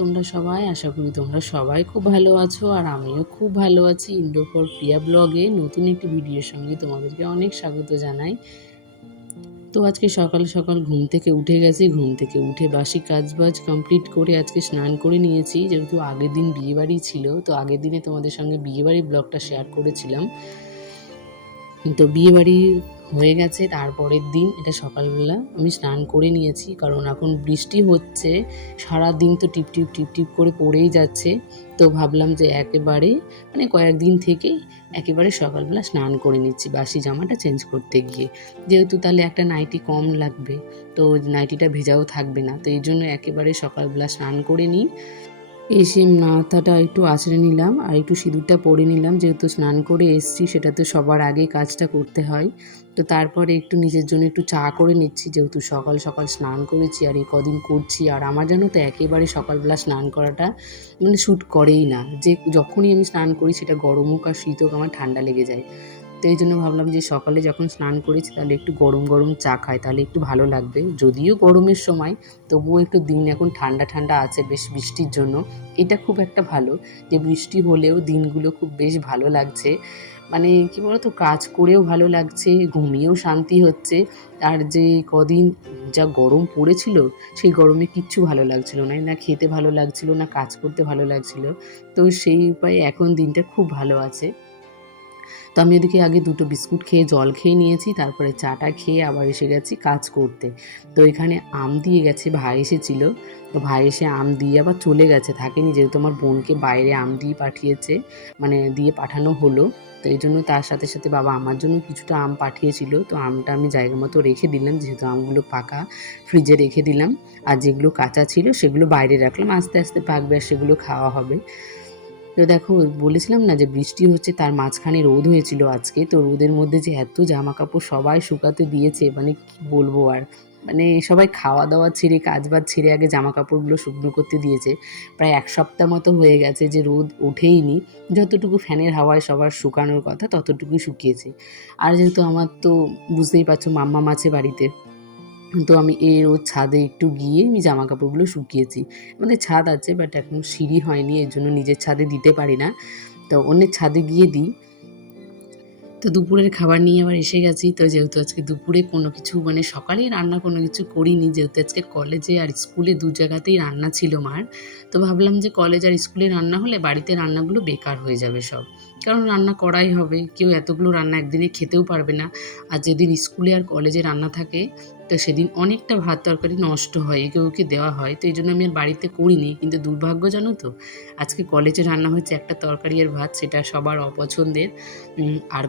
তোমরা সবাই? আশা করি তোমরা সবাই খুব ভালো আছো আর আমিও খুব ভালো আছি। ইন্ডো ফর প্রিয়া ব্লগে নতুন একটি ভিডিওর সঙ্গে তোমাদেরকে অনেক স্বাগত জানাই। তো আজকে সকাল সকাল ঘুম থেকে উঠে গেছি। ঘুম থেকে উঠে বাসি কাজবাজ কমপ্লিট করে আজকে স্নান করে নিয়েছি, যেহেতু আগের দিন বিয়েবাড়ি ছিল। তো আগের দিনে তোমাদের সঙ্গে বিয়েবাড়ির ব্লগটা শেয়ার করেছিলাম। তো বিয়েবাড়ি হয়ে গেছে তারপরের দিন এটা সকালবেলা আমি স্নান করে নিয়েছি, কারণ এখন বৃষ্টি হচ্ছে, সারাদিন তো টিপ টিপ টিপ টিপ করে পড়েই যাচ্ছে। তো ভাবলাম যে একেবারে কয়েকদিন থেকে একেবারে সকালবেলা স্নান করে নিচ্ছি বাসি জামাটা চেঞ্জ করতে গিয়ে, যেহেতু তাহলে একটা নাইটি কম লাগবে, তো নাইটিটা ভেজাও থাকবে না। তো এই জন্য একেবারে সকালবেলা স্নান করে নিই। এসে মাথাটা একটু আঁচড়ে নিলাম আর একটু সিঁদুরটা পরে নিলাম, যেহেতু স্নান করে এসছি, সেটা তো সবার আগে কাজটা করতে হয়। তো তারপরে একটু নিজের জন্য একটু চা করে নিচ্ছি, যেহেতু সকাল সকাল স্নান করেছি আর এই কদিন করছি। আর আমার জানো তো একেবারে সকালবেলা স্নান করাটা শ্যুট করেই না, যে যখনই আমি স্নান করি সেটা গরম হোক আর শীত হোক আমার ঠান্ডা লেগে যায়। তো এই জন্য ভাবলাম যে সকালে যখন স্নান করেছি তাহলে একটু গরম গরম চা খাই, তাহলে একটু ভালো লাগবে। যদিও গরমের সময়, তবুও একটু দিন এখন ঠান্ডা ঠান্ডা আছে বেশ বৃষ্টির জন্য। এটা খুব একটা ভালো যে বৃষ্টি হলেও দিনগুলো খুব বেশ ভালো লাগছে। কী বলতো, কাজ করেও ভালো লাগছে, ঘুমিয়েও শান্তি হচ্ছে। আর যে কদিন যা গরম পড়েছিল, সেই গরমে কিচ্ছু ভালো লাগছিল না, না খেতে ভালো লাগছিল, না কাজ করতে ভালো লাগছিল। তো সেই উপায়ে এখন দিনটা খুব ভালো আছে। তো আমি ওদিকে আগে দুটো বিস্কুট খেয়ে জল খেয়ে নিয়েছি, তারপরে চাটা খেয়ে আবার এসে গেছি কাজ করতে। তো এখানে আম দিয়ে গেছে, ভাই এসেছিল। তো ভাই এসে আম দিয়ে আবার চলে গেছে, থাকেনি, যেহেতু আমার বোনকে বাইরে আম দিয়ে পাঠিয়েছে, দিয়ে পাঠানো হলো। তো এই জন্য তার সাথে সাথে বাবা আমার জন্য কিছুটা আম পাঠিয়েছিল। তো আমটা আমি জায়গা মতো রেখে দিলাম, যেহেতু আমগুলো পাকা, ফ্রিজে রেখে দিলাম। আর যেগুলো কাঁচা ছিল সেগুলো বাইরে রাখলাম, আস্তে আস্তে পাকবে আর সেগুলো খাওয়া হবে। তো দেখো, বলেছিলাম না যে বৃষ্টি হচ্ছে, তার মাঝখানে রোদ হয়েছিল আজকে। তো রোদের মধ্যে যে এত জামা কাপড় সবাই শুকাতে দিয়েছে, কি বলবো আর। সবাই খাওয়া দাওয়া ছেড়ে, কাজ বাজ ছেড়ে আগে জামা কাপড়গুলো শুকনো করতে দিয়েছে। প্রায় এক সপ্তাহ মতো হয়ে গেছে যে রোদ ওঠেইনি। যতটুকু ফ্যানের হাওয়ায় সবার শুকানোর কথা ততটুকুই শুকিয়েছে। আর যেহেতু আমার তো বুঝতেই পারছো মাম্মাম আছে বাড়িতে, তো আমি রোজ ছাদে একটু গিয়ে আমি জামা কাপড়গুলো শুকিয়েছি। আমাদের ছাদ আছে, বাট এখন সিঁড়ি হয়নি, এর জন্য নিজের ছাদে দিতে পারি না। তো অন্যের ছাদে গিয়ে দিই। তো দুপুরের খাবার নিয়ে আবার এসে গেছি। তো যেহেতু আজকে দুপুরে কোনো কিছু সকালেই রান্না কোনো কিছু করিনি, যেহেতু আজকে কলেজে আর স্কুলে দু জায়গাতেই রান্না ছিল মার। তো ভাবলাম যে কলেজ আর স্কুলে রান্না হলে বাড়িতে রান্নাগুলো বেকার হয়ে যাবে সব, কারণ রান্না করাই হবে, কেউ এতগুলো রান্না একদিনে খেতেও পারবে না। আর যেদিন স্কুলে আর কলেজে রান্না থাকে, তো সেদিন অনেকটা ভাত তরকারি নষ্ট হয়, একে ওকে দেওয়া হয়। তো এই জন্য আমি আর বাড়িতে করিনি। কিন্তু দুর্ভাগ্য জানো তো, আজকে কলেজে রান্না হয়েছে একটা তরকারি আর ভাত, সেটা সবার অপছন্দের। আর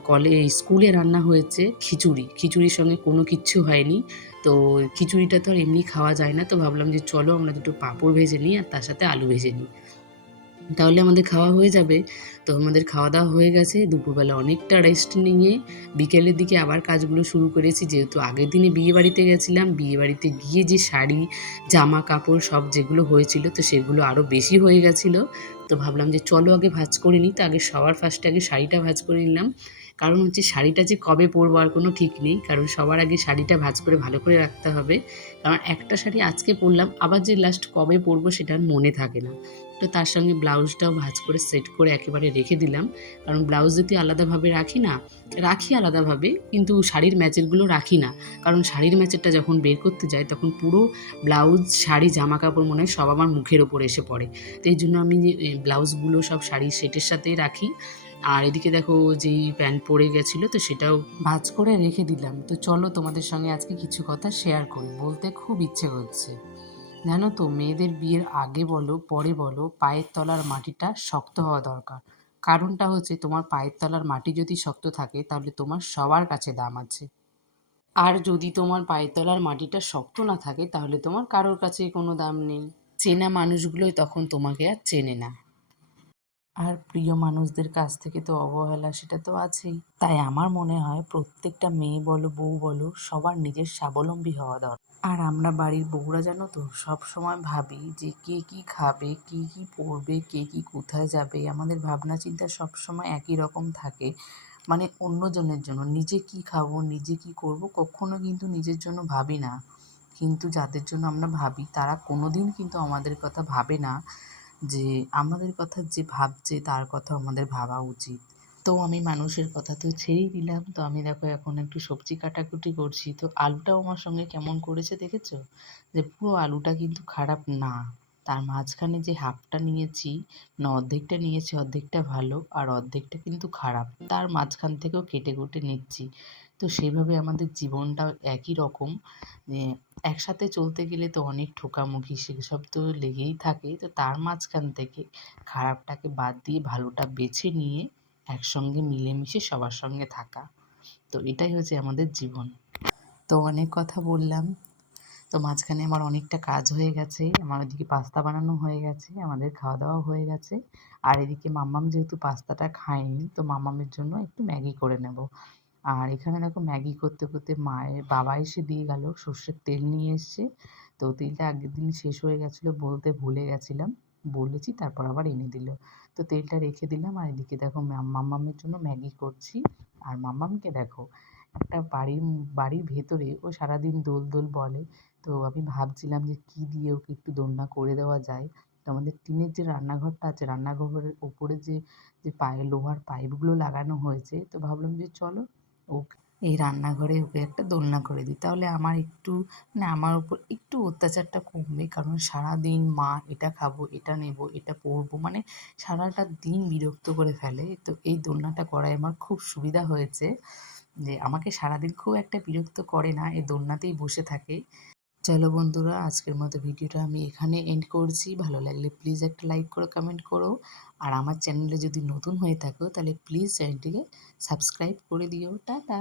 স্কুলে রান্না হয়েছে খিচুড়ি, খিচুড়ির সঙ্গে কোনো কিচ্ছু হয়নি। তো খিচুড়িটা তো আর এমনি খাওয়া যায় না। তো ভাবলাম যে চলো আমরা দুটো পাঁপড় ভেজে নিই আর তার সাথে আলু ভেজে নিই, তাহলে আমাদের খাওয়া হয়ে যাবে। তো আমাদের খাওয়া দাওয়া হয়ে গেছে। দুপুরবেলা অনেকটা রেস্ট নিয়ে বিকেলের দিকে আবার কাজগুলো শুরু করেছি, যেহেতু আগের দিনে বিয়েবাড়িতে গেছিলাম। বিয়েবাড়িতে গিয়ে যে শাড়ি, জামা কাপড় সব যেগুলো হয়েছিল, তো সেগুলো আরও বেশি হয়ে গেছিলো। তো ভাবলাম যে চলো আগে ভাঁজ করে নিই। তো আগে সবার ফার্স্টে আগে শাড়িটা ভাঁজ করে নিলাম, কারণ হচ্ছে শাড়িটা যে কবে পরবো আর কোনো ঠিক নেই, কারণ সবার আগে শাড়িটা ভাঁজ করে ভালো করে রাখতে হবে। কারণ একটা শাড়ি আজকে পরলাম, আবার যে লাস্ট কবে পরবো সেটা আর মনে থাকে না। তো তার সঙ্গে ব্লাউজটাও ভাঁজ করে সেট করে একেবারে রেখে দিলাম, কারণ ব্লাউজ যদি আলাদাভাবে রাখি আলাদাভাবে, কিন্তু শাড়ির ম্যাচেরগুলো রাখি না। কারণ শাড়ির ম্যাচেরটা যখন বের করতে যাই, তখন পুরো ব্লাউজ, শাড়ি, জামা কাপড় মনে হয় সব আমার মুখের ওপর এসে পড়ে। তো এই জন্য আমি ব্লাউজগুলো সব শাড়ির সেটের সাথেই রাখি। আর এদিকে দেখো, যেই প্যান্ট পরে গেছিলো, তো সেটাও ভাঁজ করে রেখে দিলাম। তো চলো তোমাদের সঙ্গে আজকে কিছু কথা শেয়ার করি, বলতে খুব ইচ্ছে করছে। জানো তো, মেয়েদের বিয়ের আগে বলো পরে বলো, পায়ের তলার মাটিটা শক্ত হওয়া দরকার। কারণটা হচ্ছে, তোমার পায়ের তলার মাটি যদি শক্ত থাকে, তাহলে তোমার সবার কাছে দাম আছে। আর যদি তোমার পায়ের তলার মাটিটা শক্ত না থাকে, তাহলে তোমার কারোর কাছে কোনো দাম নেই। চেনা মানুষগুলোই তখন তোমাকে আর চেনে না। আর প্রিয় মানুষদের কাছ থেকে তো অবহেলা, সেটা তো আছেই। তাই আমার মনে হয় প্রত্যেকটা মেয়ে বলো, বউ বলো, সবার নিজের স্বাবলম্বী হওয়া দরকার। আর আমরা বাড়ির বউরা জানো তো, সব সময় ভাবি যে কে কি খাবে, কে কি পরবে, কে কি কোথায় যাবে। আমাদের ভাবনা চিন্তা সবসময় একই রকম থাকে, অন্যজনের জন্য। নিজে কি খাবো, নিজে কি করব, কখনো কিন্তু নিজের জন্য ভাবি না। কিন্তু যাদের জন্য আমরা ভাবি তারা কোনো দিন কিন্তু আমাদের কথা ভাবে না যে আমাদের কথা যে ভাবছে তার কথা আমাদের ভাবা উচিত। তো আমি মানুষের কথা তো ছেড়েই দিলাম। তো আমি দেখো এখন একটু সবজি কাটাকুটি করছি। তো আলুটাও আমার সঙ্গে কেমন করেছে দেখেছো? যে পুরো আলুটা কিন্তু খারাপ না। তার মাঝখানে যে হাফটা নিয়েছি, না অর্ধেকটা নিয়েছি, অর্ধেকটা ভালো আর অর্ধেকটা কিন্তু খারাপ। তার মাঝখান থেকেও কেটে কুটে নিচ্ছি। তো সেইভাবে আমাদের জীবনটাও একই রকম, যে একসাথে চলতে গেলে তো অনেক ঠোকামুখি সেসব তো লেগেই থাকে। তো তার মাঝখান থেকে খারাপটাকে বাদ দিয়ে ভালোটা বেছে নিয়ে একসঙ্গে মিলেমিশে সবার সঙ্গে থাকা। তো এটাই হচ্ছে আমাদের জীবন। তো অনেক কথা বললাম। তো মাঝখানে আমার অনেকটা কাজ হয়ে গেছে। আমার ওদিকে পাস্তা বানানো হয়ে গেছে, আমাদের খাওয়া দাওয়া হয়ে গেছে। আর এদিকে মাম্মাম যেহেতু পাস্তাটা খায়নি, তো মাম্মামের জন্য একটু ম্যাগি করে নেব। আর এখানে দেখো ম্যাগি করতে করতে বাবা এসে দিয়ে গেল, সর্ষের তেল নিয়ে এসছে। তো তেলটা আগের দিন শেষ হয়ে গেছিলো, বলতে ভুলে গেছিলাম, বলেছি তারপর আবার এনে দিল। তো তেলটা রেখে দিলাম আর এদিকে দেখো মাম্মামের জন্য ম্যাগি করছি। আর মাম্মামকে দেখো, একটা বাড়ির ভেতরে ও সারাদিন দোল দোল বলে। তো আমি ভাবছিলাম যে কি দিয়ে ওকে একটু দোলনা করে দেওয়া যায়। তো আমাদের টিনের যে রান্নাঘরটা আছে, রান্নাঘরের ওপরে যে যে লোহার পাইপগুলো লাগানো হয়েছে, তো ভাবলাম যে চলো ও এই রান্নাঘরে ওকে একটা দোলনা করে দিই, তাহলে আমার একটু মানে আমার উপর একটু অত্যাচারটা কমবে। কারণ সারাদিন মা এটা খাবো, এটা নেব, এটা পরবো, মানে সারাটা দিন বিরক্ত করে ফেলে। তো এই দোলনাটা করায় আমার খুব সুবিধা হয়েছে, যে আমাকে সারাদিন খুব একটা বিরক্ত করে না, এই দোলনাতেই বসে থাকে। চলো বন্ধুরা, আজকের মতো ভিডিওটা আমি এখানে এন্ড করছি। ভালো লাগলে প্লিজ একটা লাইক করো, কমেন্ট করো। আর আমার চ্যানেলে যদি নতুন হয়ে থাকো তাহলে প্লিজ চ্যানেলটিকে সাবস্ক্রাইব করে দিও। টাটা।